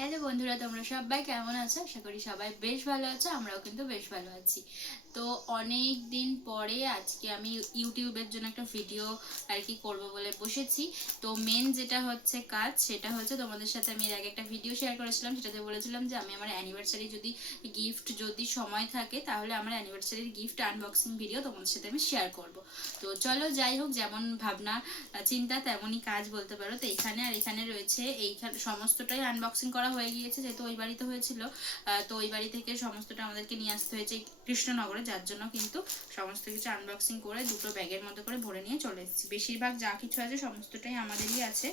Hello বন্ধুরা, তোমরা সবাই কেমন আছো? আশা করি সবাই বেশ ভালো আছো। আমরাও কিন্তু বেশ ভালো আছি। তো অনেক দিন পরে আজকে আমি ইউটিউবের জন্য একটা ভিডিও আর কি করবো বলে বসেছি। তো মেন যেটা হচ্ছে কাজ, সেটা হচ্ছে তোমাদের সাথে আমি এর আগে একটা ভিডিও শেয়ার করেছিলাম, সেটাতে বলেছিলাম যে আমি আমার অ্যানিভার্সারি যদি সময় থাকে তাহলে আমার অ্যানিভার্সারির গিফট আনবক্সিং ভিডিও তোমাদের সাথে আমি শেয়ার করব। তো চলো, যাই হোক, যেমন ভাবনা চিন্তা তেমনই কাজ বলতে পারো। তো এখানে রয়েছে, এইখানে সমস্তটাই আনবক্সিং করা হয়ে গিয়েছে, যেহেতু ওই বাড়িতে হয়েছিল। তো ওই বাড়ি থেকে সমস্তটা আমাদেরকে নিয়ে আসতে হয়েছে কৃষ্ণনগরে, যার জন্য কিন্তু সমস্ত কিছু আনবক্সিং করে দুটো ব্যাগের মতো করে ভরে নিয়ে চলে এসেছি। বেশিরভাগ যা কিছু আছে সমস্তটাই আমাদেরই আছে,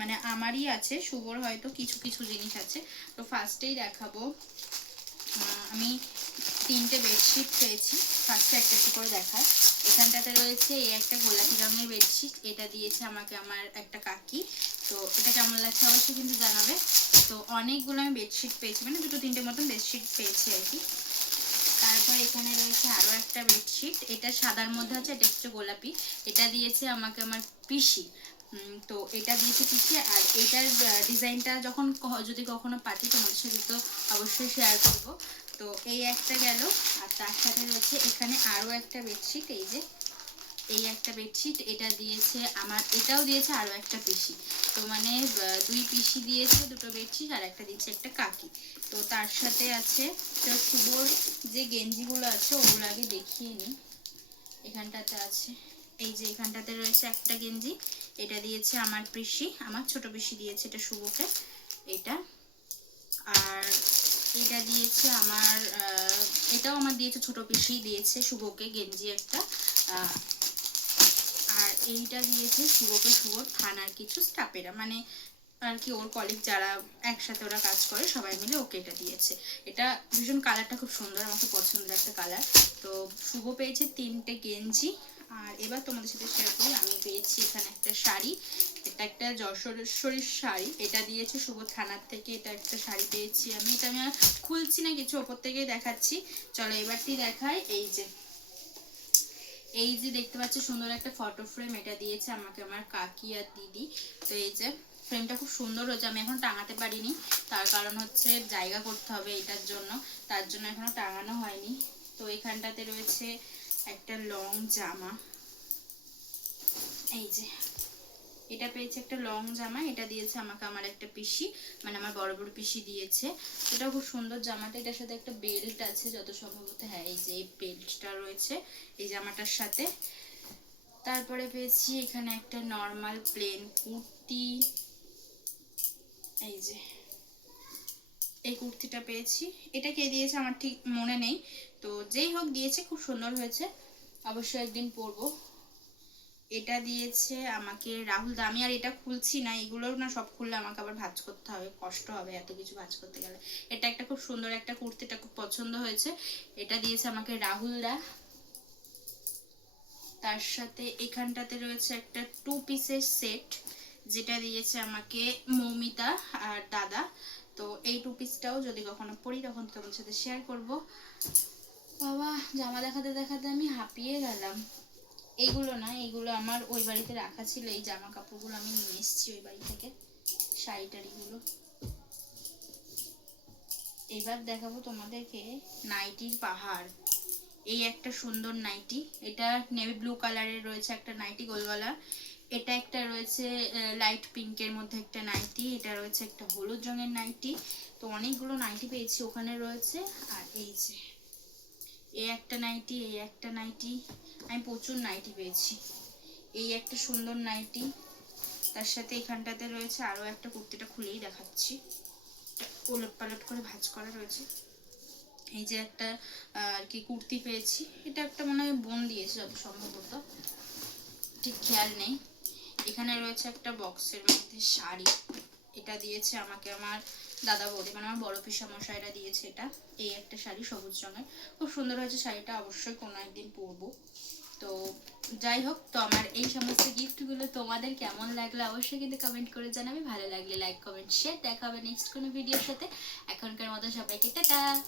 মানে আমারই আছে। শুভর হয়তো কিছু কিছু জিনিস আছে। তো ফার্স্টেই দেখাবো, আমি 3টে বেডশিট পেয়েছি। ফার্স্টে একটা একটা করে দেখায়। এখানটাতে রয়েছে এই একটা গোলাপি রঙের বেডশিট, এটা দিয়েছে আমাকে আমার একটা কাকি। তো এটা কেমন লাগছে অবশ্যই কিন্তু জানাবে। তো অনেকগুলো আমি বেডশিট পেয়েছি, মানে 2-3টে মতন বেডশিট পেয়েছি আর কি। তারপর এখানে রয়েছে আরও একটা বেডশিট, এটা সাদার মধ্যে আছে, এটা হচ্ছে গোলাপি। এটা দিয়েছে আমাকে আমার পিসি। তো এটা দিয়েছে পিসি। আর এইটার ডিজাইনটা যদি কখনো পাতি তোমাদের সাথে তো অবশ্যই শেয়ার করব। তো এই একটা গেল। আর তার সাথে রয়েছে এখানে আরও একটা বেডশিট, এই একটা বেডশিট, এটা দিয়েছে আমার, এটাও দিয়েছে আরও একটা পিসি। তো মানে 2 পিসি দিয়েছে 2টো বেডশিট, আর একটা দিয়েছে একটা কাকি। তো তার সাথে আছে শুভর যে গেঞ্জিগুলো আছে ওগুলো আগে দেখিয়ে নিই। এখানটাতে আছে, এই যে এখানটাতে রয়েছে একটা গেঞ্জি, এটা দিয়েছে আমার পিসি, আমার ছোট পিসি দিয়েছে এটা শুভকে, এটা। আর এটা দিয়েছে আমার, এটাও আমার দিয়েছে ছোট পিসি দিয়েছে শুভকে গেঞ্জি একটা। আর এইটা দিয়েছে শুভর থানার কিছু স্টাফেরা, মানে আর কি ওর কলিগ যারা একসাথে ওরা কাজ করে সবাই মিলে ওকে এটা দিয়েছে। এটা ভীষণ কালারটা খুব সুন্দর, আমার খুব পছন্দের একটা কালার। তো শুভ পেয়েছে 3টে গেঞ্জি। আর এবার তোমাদের সাথে শেয়ার করি, আমি পেয়েছি এখানে একটা শাড়ি, এটা একটা যশোরেশ্বরীর শাড়ি, এটা দিয়েছে শুভ থানার থেকে। এটা একটা শাড়ি পেয়েছি আমি, এটা আমি আর খুলছি না কিছু, ওপর থেকেই দেখাচ্ছি। চলো এবারটি দেখাই। এই যে দেখতে পাচ্ছ সুন্দর একটা ফটো ফ্রেম, এটা দিয়েছে আমাকে আমার কাকি আর দিদি। তো এই যে ফ্রেমটা খুব সুন্দর হয়েছে, আমি এখন টাঙাতে পারিনি, তার কারণ হচ্ছে জায়গা করতে হবে এটার জন্য, তার জন্য এখনো টাঙানো হয়নি। তো এখানটাতে রয়েছে একটা লং জামা, এই যে এটা পেয়েছে একটা লং জামা, এটা দিয়েছে আমাকে আমার একটা পিসি, মানে আমার বড় পিসি দিয়েছে। এটা খুব সুন্দর জামাটা, এটার সাথে একটা বেল্ট আছে যত সম্ভবত, হ্যাঁ এই যে বেল্টটা রয়েছে এই জামাটার সাথে। তারপরে পেয়েছি এখানে একটা নর্মাল প্লেন কুর্তি, এই যে এই কুর্তিটা পেয়েছি। এটা কে দিয়েছে আমার ঠিক মনে নেই, তো যেই হোক দিয়েছে, খুব সুন্দর হয়েছে, অবশ্যই একদিন পরবো। এটা দিয়েছে আমাকে রাহুল দা। আমি আর এটা খুলছি না, এগুলোর না সব খুললে আমাকে আবার ভাঁজ করতে হবে, কষ্ট হবে এত কিছু ভাঁজ করতে গেলে। এটা একটা খুব সুন্দর একটা কুর্তিটা খুব পছন্দ হয়েছে, এটা দিয়েছে আমাকে রাহুল দা। তার সাথে এখানটাতে রয়েছে একটা 2 পিসের সেট, যেটা দিয়েছে আমাকে মৌমিতা আর দাদা। তো এই 2 পিসটাও যদি কখনো পরি তখন তোমাদের সাথে শেয়ার করব। বাবা, জামা দেখাতে দেখাতে আমি হাঁপিয়ে গেলাম। এইগুলো না, এইগুলো আমার ওই বাড়িতে রাখা ছিল, এই জামা কাপড়গুলো আমি নিয়ে এসেছি ওই বাড়ি থেকে, শাড়ি টাড়িগুলো। এবার দেখাবো তোমাদেরকে নাইটির পাহাড়। এই একটা সুন্দর নাইটি, এটা নেভি ব্লু কালারের রয়েছে একটা নাইটি গোলগলা। এটা একটা রয়েছে লাইট পিঙ্কের মধ্যে একটা নাইটি, এটা রয়েছে একটা হলুদ রঙের নাইটি। তো অনেকগুলো নাইটি পেয়েছি ওখানে রয়েছে। আর এই যে এই একটা নাইটি, এই একটা নাইটি, আমি প্রচুর নাইটি পেয়েছি। এই একটা সুন্দর নাইটি, তার সাথে এখানটাতে রয়েছে আরও একটা, কুর্তিটা খুলেই দেখাচ্ছি, ওলট পালট করে ভাঁজ করা রয়েছে। এই যে একটা আর কি কুর্তি পেয়েছি, এটা একটা মনে হয় বোন দিয়েছে যত সম্ভবত, ঠিক খেয়াল নেই। এখানে রয়েছে একটা বক্সের মধ্যে শাড়ি, এটা দিয়েছে আমাকে আমার দাদা বৌদি, মানে আমার বড় পিসামশাইরা দিয়েছে এটা। এই একটা শাড়ি সবুজ রঙের, খুব সুন্দর হয়েছে শাড়িটা, অবশ্যই কোনো একদিন পরবো। তো যাই হোক, তো আমার এই সমস্ত গিফটগুলো তোমাদের কেমন লাগলো অবশ্যই কিন্তু কমেন্ট করে জানাবে। ভালো লাগলে লাইক কমেন্ট শেয়ার, দেখা হবে নেক্সট কোনো ভিডিওর সাথে। এখনকার মতো সবাইকে টাটা।